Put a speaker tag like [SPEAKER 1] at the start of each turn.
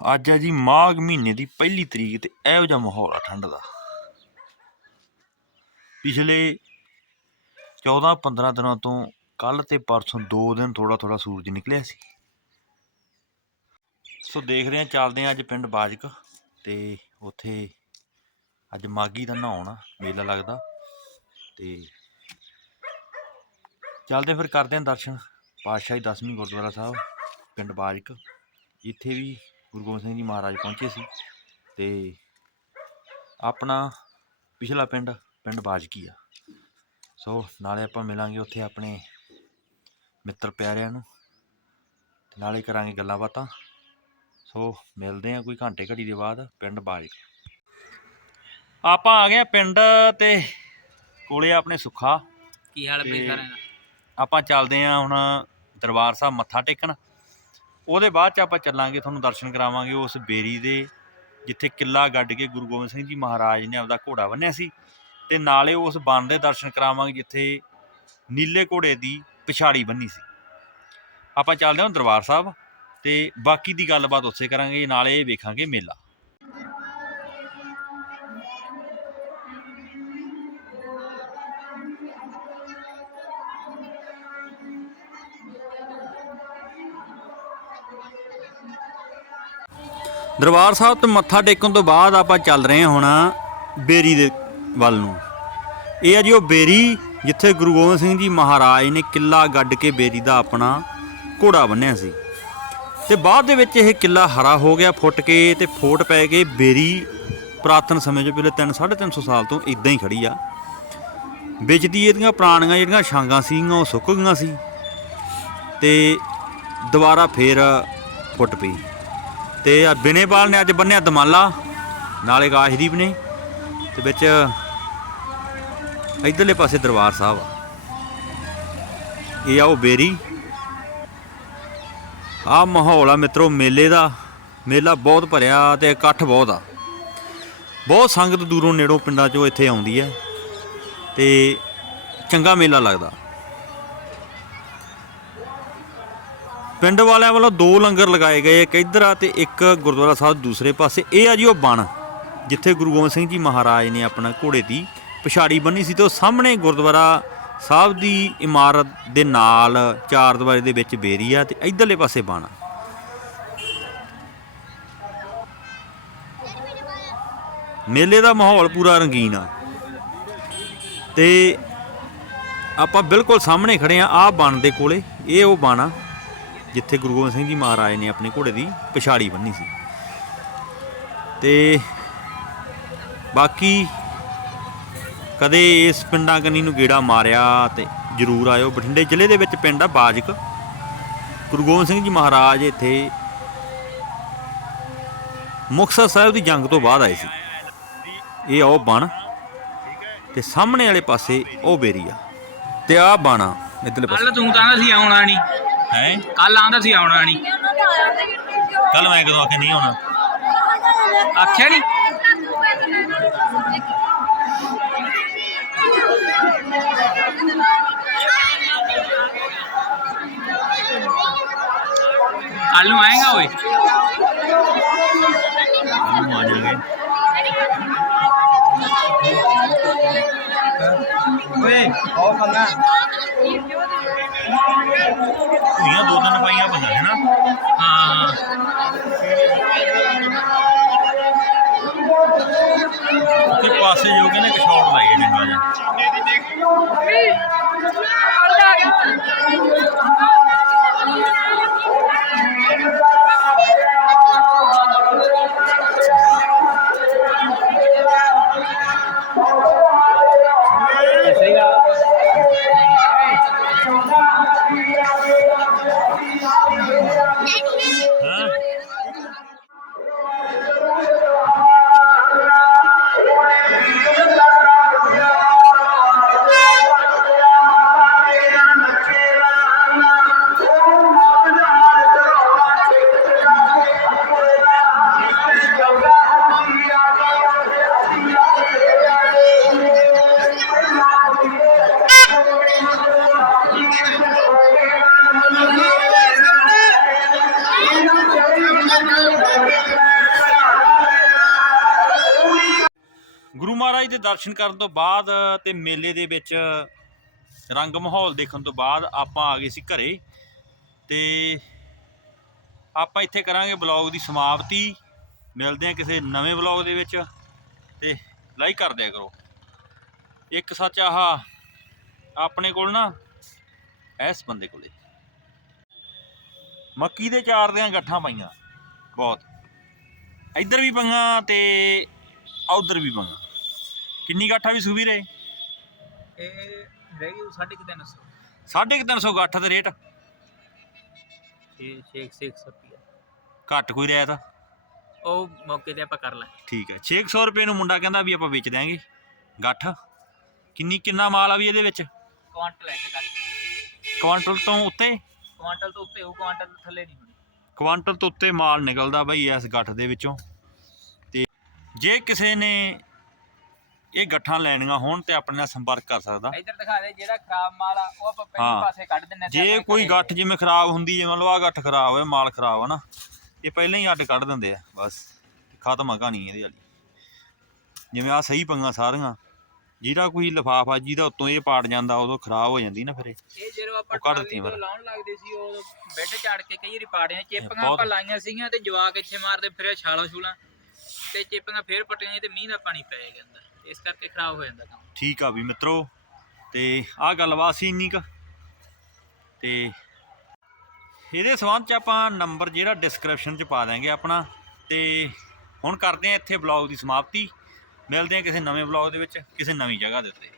[SPEAKER 1] ਅੱਜ ਹੈ ਜੀ ਮਾਘ ਮਹੀਨੇ ਦੀ ਪਹਿਲੀ ਤਰੀਕ ਤੇ ਇਹੋ ਜਿਹਾ ਮਾਹੌਲ ਆ ਠੰਡ ਦਾ। ਪਿਛਲੇ 14-15 ਦਿਨਾਂ ਤੋਂ ਕੱਲ ਤੇ ਪਰਸੋਂ ਦੋ ਦਿਨ ਥੋੜਾ ਥੋੜਾ ਸੂਰਜ ਨਿਕਲਿਆ ਸੀ। ਸੋ ਦੇਖਦੇ ਹਾਂ, ਚੱਲਦੇ ਹਾਂ ਅੱਜ ਪਿੰਡ ਬਾਜਕ ਤੇ ਉੱਥੇ ਅੱਜ ਮਾਗੀ ਦਾ ਨਹਾਉਣ ਆ, ਮੇਲਾ ਲੱਗਦਾ ਤੇ ਚੱਲਦੇ ਫਿਰ ਕਰਦੇ ਹਾਂ ਦਰਸ਼ਨ। ਪਾਤਸ਼ਾਹੀ ਦਸਵੀਂ ਗੁਰਦੁਆਰਾ ਸਾਹਿਬ, ਪਿੰਡ ਬਾਜਕ। ਇੱਥੇ ਵੀ ਗੁਰੂ ਗੋਬਿੰਦ ਸਿੰਘ ਜੀ ਮਹਾਰਾਜ ਪਹੁੰਚੇ ਸੀ ਤੇ ਆਪਣਾ ਪਿਛਲਾ ਪਿੰਡ ਪਿੰਡ ਬਾਜਕੀ ਆ। ਸੋ ਨਾਲੇ ਆਪਾਂ ਮਿਲਾਂਗੇ ਉੱਥੇ ਆਪਣੇ ਮਿੱਤਰ ਪਿਆਰਿਆਂ ਨੂੰ ਨਾਲੇ ਕਰਾਂਗੇ ਗੱਲਾਂ ਬਾਤਾਂ। ਸੋ ਮਿਲਦੇ ਆ ਕੋਈ ਘੰਟੇ ਘੜੀ ਦੇ ਬਾਅਦ ਪਿੰਡ ਬਾਜਕ ਆਪਾਂ ਆ ਗਏ ਪਿੰਡ ਤੇ ਕੋਲੇ ਆਪਣੇ ਸੁੱਖਾ।
[SPEAKER 2] ਕੀ ਹਾਲ ਸਾਰਿਆਂ ਦਾ?
[SPEAKER 1] ਆਪਾਂ ਚੱਲਦੇ ਆ ਹੁਣ ਦਰਬਾਰ ਸਾਹਿਬ ਮੱਥਾ ਟੇਕਣ। ਉਹਦੇ ਬਾਅਦ ਚ ਆਪਾਂ ਚੱਲਾਂਗੇ, ਤੁਹਾਨੂੰ ਦਰਸ਼ਨ ਕਰਾਵਾਂਗੇ ਉਸ ਬੇਰੀ ਦੇ, ਜਿੱਥੇ ਕਿੱਲਾ ਗੱਡ ਕੇ ਗੁਰੂ ਗੋਬਿੰਦ ਸਿੰਘ ਜੀ ਮਹਾਰਾਜ ਨੇ ਆਪਦਾ ਘੋੜਾ ਬੰਨਿਆ ਸੀ ਤੇ ਨਾਲੇ ਉਸ ਬਣ ਦੇ ਦਰਸ਼ਨ ਕਰਾਵਾਂਗੇ, ਜਿੱਥੇ ਨੀਲੇ ਘੋੜੇ ਦੀ ਪਿਛਾੜੀ ਬੰਨੀ ਸੀ। ਆਪਾਂ ਚੱਲਦੇ ਹਾਂ ਦਰਬਾਰ ਸਾਹਿਬ ਤੇ ਬਾਕੀ ਦੀ ਗੱਲਬਾਤ ਉੱਥੇ ਕਰਾਂਗੇ, ਨਾਲੇ ਵੇਖਾਂਗੇ ਮੇਲਾ। ਦਰਬਾਰ ਸਾਹਿਬ ਤੋਂ ਮੱਥਾ ਟੇਕਣ ਤੋਂ ਬਾਅਦ ਆਪਾਂ ਚੱਲ ਰਹੇ ਹਾਂ ਹੁਣ ਬੇਰੀ ਦੇ ਵੱਲ ਨੂੰ। ਇਹ ਆ ਜੀ ਉਹ ਬੇਰੀ ਜਿੱਥੇ ਗੁਰੂ ਗੋਬਿੰਦ ਸਿੰਘ ਜੀ ਮਹਾਰਾਜ ਨੇ ਕਿੱਲਾ ਗੱਡ ਕੇ ਬੇਰੀ ਦਾ ਆਪਣਾ ਘੋੜਾ ਬੰਨਿਆ ਸੀ। ਤੇ ਬਾਅਦ ਦੇ ਵਿੱਚ ਇਹ ਕਿੱਲਾ ਹਰਾ ਹੋ ਗਿਆ, ਫੁੱਟ ਕੇ ਤੇ ਫੋਟ ਪੈ ਕੇ ਬੇਰੀ ਪ੍ਰਾਤਨ ਸਮੇਂ ਤੋਂ ਪਹਿਲੇ 3 350 ਸਾਲ ਤੋਂ ਇਦਾਂ ਹੀ ਖੜੀ ਆ। ਵਿੱਚ ਦੀ ਇਹਦੀਆਂ ਪੁਰਾਣੀਆਂ ਜਿਹੜੀਆਂ ਛਾਂਗਾਂ ਸੀਗੀਆਂ, ਉਹ ਸੁੱਕ ਗਈਆਂ ਸੀ ਤੇ ਦੁਬਾਰਾ ਫੇਰ ਫੁੱਟ ਪਈ। ਤੇ ਆ ਬਿਨੇਵਾਲ ਨੇ ਅੱਜ ਬੰਨਿਆ ਦਮਾਲਾ, ਨਾਲੇ ਕਾਸ਼ਦੀਪ ਨੇ, ਤੇ ਵਿੱਚ ਇਧਰਲੇ ਪਾਸੇ ਦਰਬਾਰ ਸਾਹਿਬ ਆ। ਇਹ ਆ ਉਹ ਬੇਰੀ। ਆ ਮਾਹੌਲ ਆ ਮਿੱਤਰੋ, ਮੇਲੇ ਦਾ, ਮੇਲਾ ਬਹੁਤ ਭਰਿਆ ਤੇ ਇਕੱਠ ਬਹੁਤ ਆ। ਬਹੁਤ ਸੰਗਤ ਦੂਰੋਂ ਨੇੜੋਂ ਪਿੰਡਾਂ ਚੋਂ ਇੱਥੇ ਆਉਂਦੀ ਹੈ ਤੇ ਚੰਗਾ ਮੇਲਾ ਲੱਗਦਾ। ਪਿੰਡ ਵਾਲਿਆਂ ਵੱਲੋਂ ਦੋ ਲੰਗਰ ਲਗਾਏ ਗਏ ਇੱਕ ਇੱਧਰ ਆ ਤੇ ਇੱਕ ਗੁਰਦੁਆਰਾ ਸਾਹਿਬ ਦੂਸਰੇ ਪਾਸੇ। ਇਹ ਆ ਜੀ ਉਹ ਬਣ ਜਿੱਥੇ ਗੁਰੂ ਗੋਬਿੰਦ ਸਿੰਘ ਜੀ ਮਹਾਰਾਜ ਨੇ ਆਪਣਾ ਘੋੜੇ ਦੀ ਪਛਾੜੀ ਬੰਨੀ ਸੀ ਤੇ ਉਹ ਸਾਹਮਣੇ ਗੁਰਦੁਆਰਾ ਸਾਹਿਬ ਦੀ ਇਮਾਰਤ ਦੇ ਨਾਲ ਚਾਰ ਦੀਵਾਰੀ ਦੇ ਵਿੱਚ ਬੇਰੀ ਆ ਤੇ ਇੱਧਰਲੇ ਪਾਸੇ ਬਣ ਆ। ਮੇਲੇ ਦਾ ਮਾਹੌਲ ਪੂਰਾ ਰੰਗੀਨ ਆ। ਤੇ ਆਪਾਂ ਬਿਲਕੁਲ ਸਾਹਮਣੇ ਖੜੇ ਆ ਆ ਬਣ ਦੇ ਕੋਲੇ, ਇਹ ਉਹ ਬਾਣਾ ਜਿੱਥੇ ਗੁਰੂ ਗੋਬਿੰਦ ਸਿੰਘ ਜੀ ਮਹਾਰਾਜ ਨੇ ਆਪਣੇ ਘੋੜੇ ਦੀ ਪਿਛਾੜੀ ਬੰਨੀ ਸੀ। ਤੇ ਬਾਕੀ ਕਦੇ ਇਸ ਪਿੰਡਾਂ ਕੰਨੀ ਨੂੰ ਗੇੜਾ ਮਾਰਿਆ ਤੇ ਜਰੂਰ ਆਇਓ। ਬਠਿੰਡੇ ਜ਼ਿਲ੍ਹੇ ਦੇ ਵਿੱਚ ਪਿੰਡ ਆ ਬਾਜਕ। ਗੁਰੂ ਗੋਬਿੰਦ ਸਿੰਘ ਜੀ ਮਹਾਰਾਜ ਇੱਥੇ ਮੁਕਤਸਰ ਸਾਹਿਬ ਦੀ ਜੰਗ ਤੋਂ ਬਾਅਦ ਆਏ ਸੀ। ਇਹ ਉਹ ਬਣ ਤੇ ਸਾਹਮਣੇ ਵਾਲੇ ਪਾਸੇ ਉਹ ਬੇਰੀ ਆ। ਤੇ ਆ ਬਾਣਾ ਇਧਰਲੇ ਪਾਸੇ।
[SPEAKER 2] ਤੂੰ ਤਾਂ ਸੀ ਆਉਣਾ ਨਹੀਂ।
[SPEAKER 1] ਹੈ?
[SPEAKER 2] ਕੱਲ ਆਂਦਾ ਸੀ ਆਉਣਾ ਨਹੀਂ।
[SPEAKER 1] ਕੱਲ ਮੈਂ ਕਦੋਂ ਆਖਿਆ ਨਹੀਂ ਆਉਣਾ?
[SPEAKER 2] ਆਖਿਆ ਨਹੀਂ? ਕੱਲ ਨੂੰ ਆਏਗਾ ਓਏ?
[SPEAKER 1] ਨੂੰ ਆ ਜਾਣਗੇ
[SPEAKER 3] ਓਏ ਆਓ ਪੰਗਾ
[SPEAKER 1] ਧੀਆਂ ਦੋ ਤਿੰਨ ਪਾਈਆਂ ਬੰਦਾ, ਹੈ ਨਾ?
[SPEAKER 2] ਹਾਂ।
[SPEAKER 1] ਉੱਥੇ ਪਾਸੇ ਜੋ ਨੇ ਇੱਕ ਸ਼ਾਟ ਲਾਈਏ ਚੰਗਾ ਜਿਹਾ। ਦਰਸ਼ਨ ਕਰਨ ਤੋਂ ਬਾਅਦ ਤੇ ਮੇਲੇ ਦੇ ਵਿੱਚ ਰੰਗ ਮਾਹੌਲ ਦੇਖਣ ਤੋਂ ਬਾਅਦ ਆਪਾਂ ਆ ਗਏ ਸੀ ਘਰੇ। ਤੇ ਆਪਾਂ ਇੱਥੇ ਕਰਾਂਗੇ ਬਲੌਗ ਦੀ ਸਮਾਪਤੀ। ਮਿਲਦੇ ਹਾਂ ਕਿਸੇ ਨਵੇਂ ਬਲੌਗ ਦੇ ਵਿੱਚ ਤੇ ਲਾਈਕ ਕਰ ਦਿਆ ਕਰੋ। ਇੱਕ ਸੱਚ ਆਹ ਆਪਣੇ ਕੋਲ ਨਾ, ਇਸ ਬੰਦੇ ਕੋਲੇ। ਮੱਕੀ ਦੇ ਚਾਰ ਦੀਆਂ ਗੱਠਾਂ ਪਾਈਆਂ, ਬਹੁਤ। ਇੱਧਰ ਵੀ ਪਈਆਂ ਤੇ ਉਧਰ ਵੀ ਪਈਆਂ ਕਿੰਨੀ ਗੱਠਾ ਵੀ ਸੁਵੀ ਰਹੇ
[SPEAKER 2] ਇਹ ਰਹਿ ਗਈ 350
[SPEAKER 1] 350 ਗੱਠ ਦੇ ਰੇਟ?
[SPEAKER 2] 6 6 600 ਰੁਪਿਆ
[SPEAKER 1] ਘੱਟ ਕੋਈ ਰਹਿ ਤਾਂ
[SPEAKER 2] ਉਹ ਮੌਕੇ ਤੇ ਆਪਾਂ ਕਰ ਲੈ
[SPEAKER 1] ਠੀਕ ਹੈ 600 ਰੁਪਏ ਨੂੰ ਮੁੰਡਾ ਕਹਿੰਦਾ ਵੀ ਆਪਾਂ ਵੇਚ ਦਿਆਂਗੇ ਗੱਠ। ਕਿੰਨੀ ਕਿੰਨਾ ਮਾਲ ਆ ਵੀ ਇਹਦੇ ਵਿੱਚ?
[SPEAKER 2] ਕੁਆਂਟਲ ਲੈ ਕੇ ਕਰ
[SPEAKER 1] ਕੁਆਂਟਲ ਤੋਂ ਉੱਤੇ?
[SPEAKER 2] ਕੁਆਂਟਲ ਤੋਂ ਉੱਤੇ ਉਹ ਕੁਆਂਟਲ ਤੋਂ ਥੱਲੇ ਨਹੀਂ ਹੋਣੀ।
[SPEAKER 1] ਕੁਆਂਟਲ ਤੋਂ ਉੱਤੇ ਮਾਲ ਨਿਕਲਦਾ ਬਈ ਇਸ ਗੱਠ ਦੇ ਵਿੱਚੋਂ। ਤੇ ਜੇ ਕਿਸੇ ਨੇ ਇਹ ਗੱਠਾਂ ਲੈਣੀਆਂ ਹੋਣ ਤੇ ਆਪਣੇ ਨਾਲ ਸੰਪਰਕ ਕਰ ਸਕਦਾ।
[SPEAKER 2] ਇੱਧਰ ਦਿਖਾ ਦੇ ਜਿਹੜਾ ਖਰਾਬ ਮਾਲ ਆ ਉਹ ਆਪਾਂ
[SPEAKER 1] ਹਾਂ।
[SPEAKER 2] ਪਹਿਲੇ ਪਾਸੇ ਕੱਢ ਦਿੰਨੇ
[SPEAKER 1] ਜੇ ਕੋਈ ਗੱਠ ਜਿਵੇਂ ਖਰਾਬ ਹੁੰਦੀ ਜਿਵੇਂ ਲੋ ਆ ਗੱਠ ਖਰਾਬ ਹੋਏ ਮਾਲ ਖਰਾਬ ਆ ਨਾ ਇਹ ਪਹਿਲਾਂ ਹੀ ਅੱਡ ਕੱਢ ਦਿੰਦੇ ਆ ਬਸ। ਖਤਮ ਆ ਕਹਾਣੀ ਇਹਦੀ ਵਾਲੀ। ਜਿਵੇਂ ਆ ਸਹੀ ਪੰਗਾ ਸਾਰੀਆਂ ਜਿਹੜਾ ਕੋਈ ਲਿਫਾਫਾ ਜਿਹਦਾ ਉੱਤੋਂ ਇਹ ਪਾੜ ਜਾਂਦਾ ਉਦੋਂ ਖਰਾਬ ਹੋ ਜਾਂਦੀ ਨਾ ਫਿਰ ਇਹ।
[SPEAKER 2] ਇਹ ਜਦੋਂ ਆਪਾਂ
[SPEAKER 1] ਉਹ ਕੱਢ
[SPEAKER 2] ਟਰਾਲੀ
[SPEAKER 1] ਦਿੱਤੀਆਂ
[SPEAKER 2] ਤੋਂ
[SPEAKER 1] ਫਿਰ।
[SPEAKER 2] ਲਾਉਣ ਲੱਗਦੇ ਸੀ ਉਹ ਬੈੱਡ ਝਾੜ ਕੇ ਕਈ ਰਿਪਾੜੀਆਂ ਚੇਪੀਆਂ
[SPEAKER 1] ਬਹੁਤ-
[SPEAKER 2] ਆਪਾਂ ਲਾਈਆਂ ਸੀਗੀਆਂ ਤੇ ਜਵਾਕ ਇੱਥੇ ਮਾਰਦੇ ਫਿਰਿਆ ਛਾਲਾ ਛੂਲਾ ਤੇ ਚੇਪੀਆਂ ਫੇਰ ਪਟੀਆਂ ਤੇ ਮੀਂਹ ਦਾ ਪਾਣੀ ਪੈ ਜਾਂਦਾ। ਇਸ ਕਰਕੇ ਖਰਾਬ ਹੋ ਜਾਂਦਾ ਕੰਮ।
[SPEAKER 1] ਠੀਕ ਆ ਵੀ ਮਿੱਤਰੋ, ਤੇ ਆਹ ਗੱਲਬਾਤ ਸੀ ਇੰਨੀ ਕੁ। ਤੇ ਇਹਦੇ ਸੰਬੰਧ ਚ ਆਪਾਂ ਨੰਬਰ ਜਿਹੜਾ ਡਿਸਕ੍ਰਿਪਸ਼ਨ ਚ ਪਾ ਦਾਂਗੇ ਆਪਣਾ। ਤੇ ਹੁਣ ਕਰਦੇ ਆ ਇੱਥੇ ਬਲੌਗ ਦੀ ਸਮਾਪਤੀ। ਮਿਲਦੇ ਆ ਕਿਸੇ ਨਵੇਂ ਬਲੌਗ ਦੇ ਵਿੱਚ, ਕਿਸੇ ਨਵੀਂ ਜਗ੍ਹਾ ਦੇ ਉੱਤੇ।